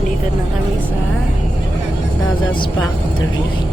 nandito na kami sa Noodles Factory.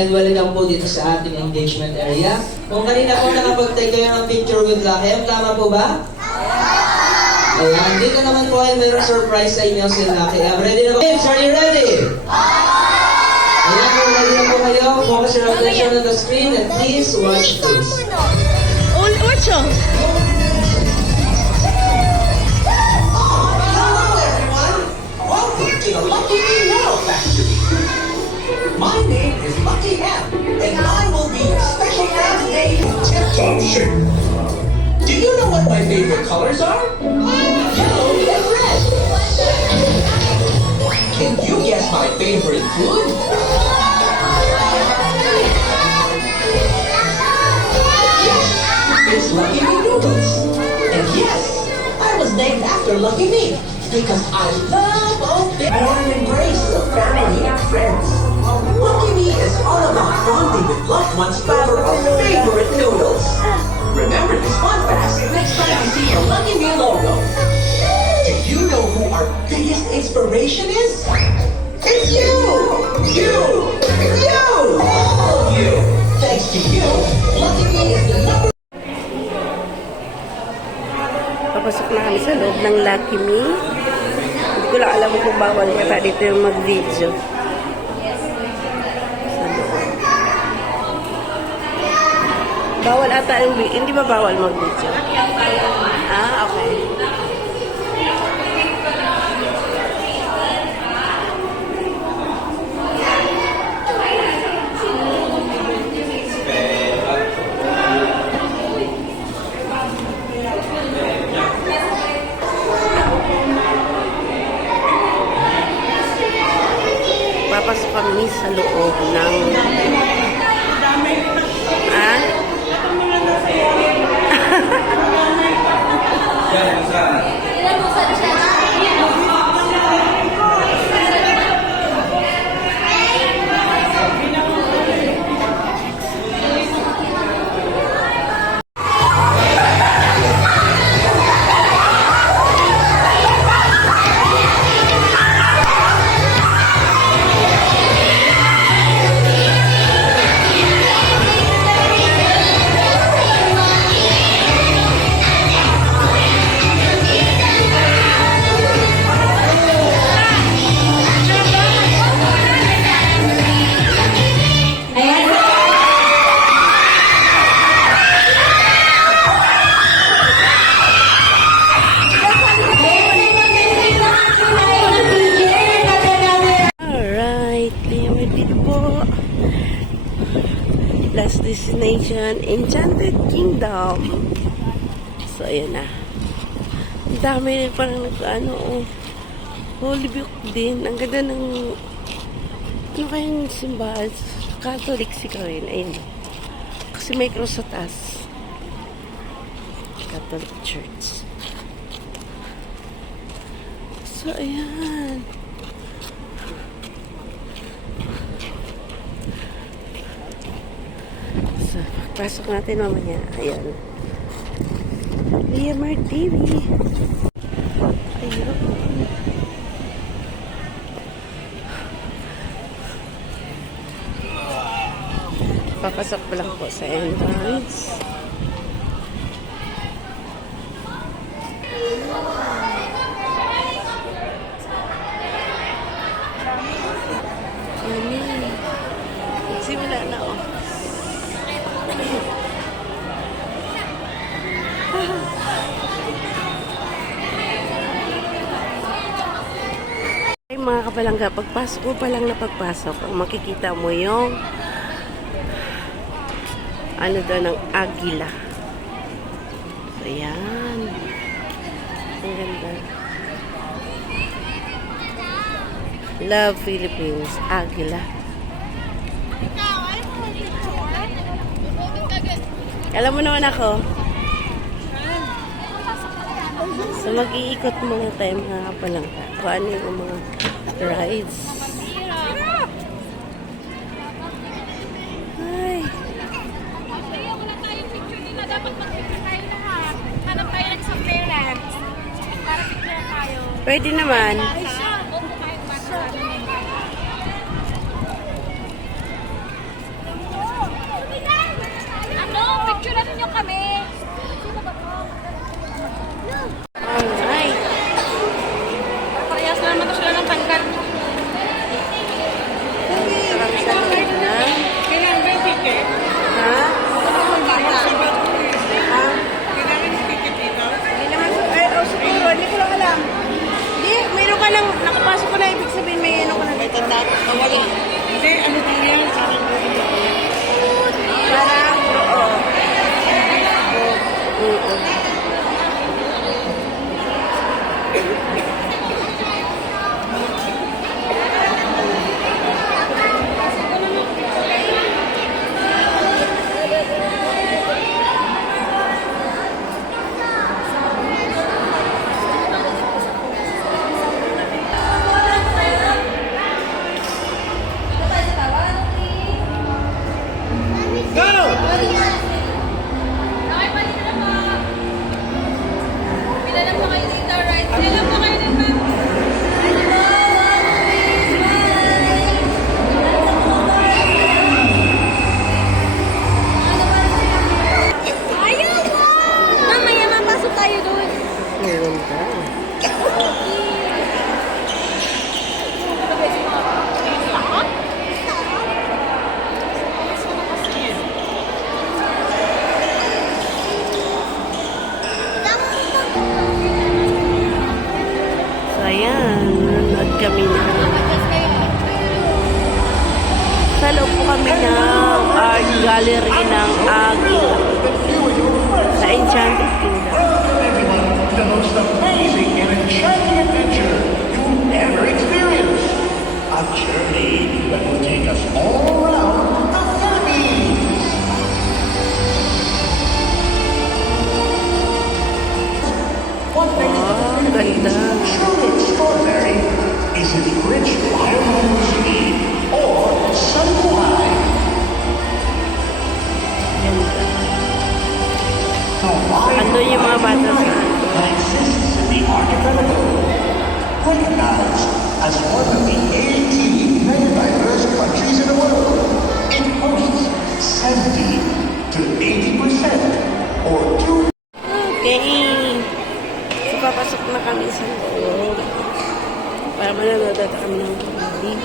And welcome po dito sa ating engagement area. Kung kanina po nakapag-take kayo ng picture with Lahem, tama po ba? Ayan, dito naman po ay mayroong surprise sa inyo si Lahem. Ready na ba? Are you ready? Ayan, kung ready na po kayo, focus your attention on the screen and please watch this. Ocho! Hello everyone! Welcome to the Lucky Me Now Factory. My name is Lucky M, and I will be your special friend today. Tip-top shape. Do you know what my favorite colors are? Yellow and red. Can you guess my favorite food? Yes, it's Lucky Me Noodles. And yes, I was named after Lucky Me because I love all the warm embrace of family and friends. Lucky Me is all about bonding with loved ones over our favorite noodles. Remember this fun fact next time you see the Lucky Me logo. Do you know who our biggest inspiration is? It's you! You! You! All of you! Thanks to you, Lucky Me is the number. Papasok na kami sa loob ng Lucky Me. Hindi ko lang alam kung bawal yata dito yung mag-video. Bawal ata yung video. Hindi ba bawal mag-video? Ah, okay. Papasok kami sa loob ng last destination, Enchanted Kingdom. So, ayan na. Ang dami rin parang Holy Book din. Ang ganda ng ano kayang simbahan? Catholic sika rin. Ayan. Kasi may cross sa taas. Catholic Church. So, ayan. So, Pasok natin mamaya. Ayan. Liamar TV. Ayun. Papasok pa lang po sa entrance. Simula na oh. Ay mga kapalangga, pagpasok mo pa lang na pagpasok, ang makikita mo yung ano daw ng agila. So, ayan. Ang ganda. Love Philippines, agila. Alam mo naman ako. So, mag-iikot muna tayo mga kapalangga. Kung ano yung mga rides. Ay. Wala tayong picture nila. Dapat mag-picture tayo lahat. Hanap tayo lang sa parents. Para picture tayo. Pwede naman. Ay, siya. Opo kahit bata namin. Ano? Picture na ninyo kami. Sino ba po? Alright. Parehas na naman sila ng tanggal. Dito kami sa loob na. Kailangan ba yung ticket? Ha? Ha? Kailangan yung ticket dito? Hindi naman. Ay, oh, siguro. Hindi ko lang alam. Hindi. Mayroon ka lang. Nakapasok ko na. Ibig sabihin may ano ko na. May tanda. Wala. Hindi, ano din yan? Sarang Parang, oo. Oo. Okay, balik na po. Pila lang po kayo dito, right? Pila lang po kayo dito, ma'am. Ayaw mo! Mamaya mapasok tayo doon. Meron ka. So, ayan. Nanonood kami na. Sa loob po kami ng art gallery ng Agila sa Enchanted Kingdom. Everyone wants the most amazing and enchanting adventure you'll ever experience. A journey that will take us all around the Philippines. What makes the Philippines ganda. truly extraordinary is its rich biodiversity or sambuhay. Ganda. The wide Andun yung mga bata sa that exists in the archipelago, recognized as one of the 18 very diverse countries in the world. It hosts 70 to 80% or 2 Okay. So, papasok na kami sa loob. Para manonood at kami ng movie.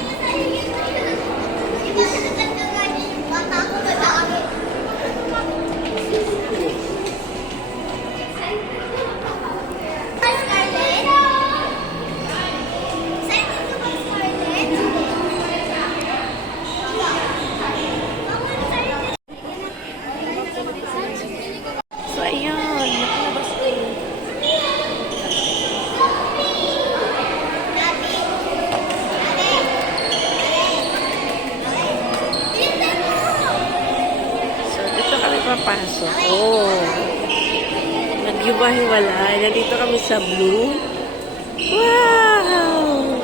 So, ayun. Nakalabas kayo. So, dito kami papasok. Oh. Naghiwa-hiwalay. Nandito kami sa blue. Wow!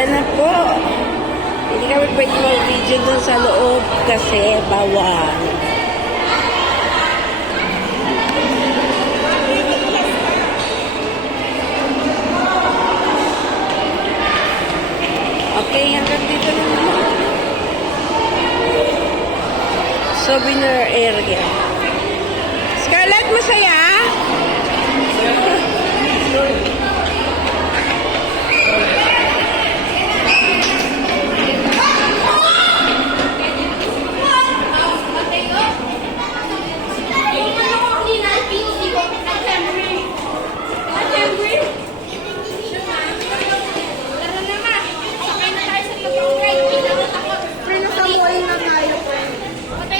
Ayan na po. Hindi kami pwede mag-video dun sa loob kasi bawal. Okay, hanggang dito na naman. Souvenir area. Scarlett, masaya?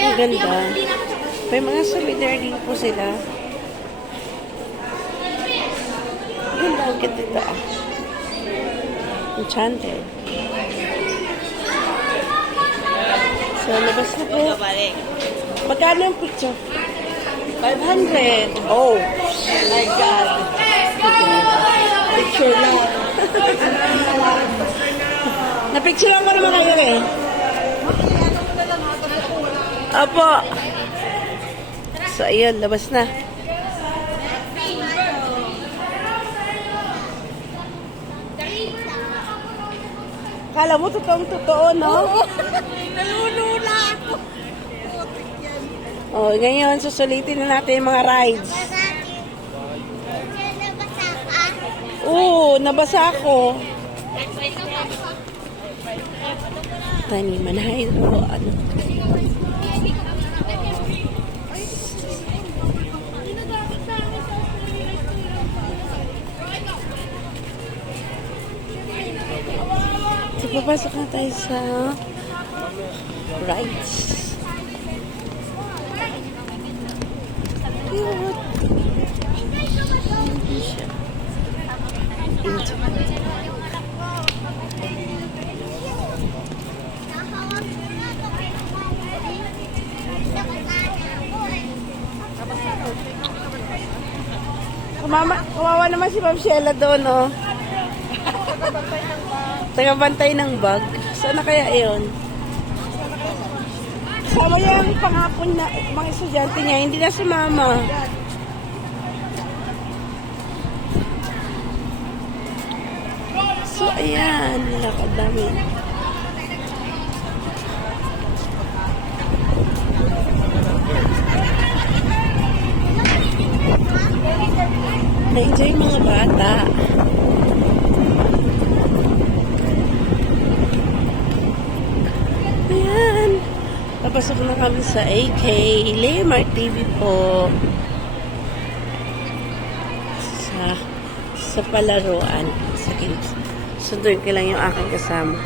Ang ganda. May mga souvenir din po sila. Ganda ang ganda. Enchanted. So, labas na po. Magkano ang picture? 500. Oh. My God. Picture lang. Na-picture lang ko naman kayo eh. Apo. So, ayun. Labas na. Kala mo totoong-totoo, no? Nalulula ako. Oh, ngayon, susulitin na natin yung mga rides. Oo, nabasa ako. Taniman hydro, ano. So, papasok na tayo sa rides. Cute. Hindi siya. Kawawa naman si Ma'am Sheila doon, oh. Tagabantay ng bag. Sana kaya yun? Sama yung pangapon na mga estudyante niya, hindi na sumama. So, ayan. Nakadami. Na-enjoy mga bata. Ayan. Papasok na kami sa AK. Lemar TV po. Sa palaruan. Sa kids. Sunduin ko lang yung aking kasama.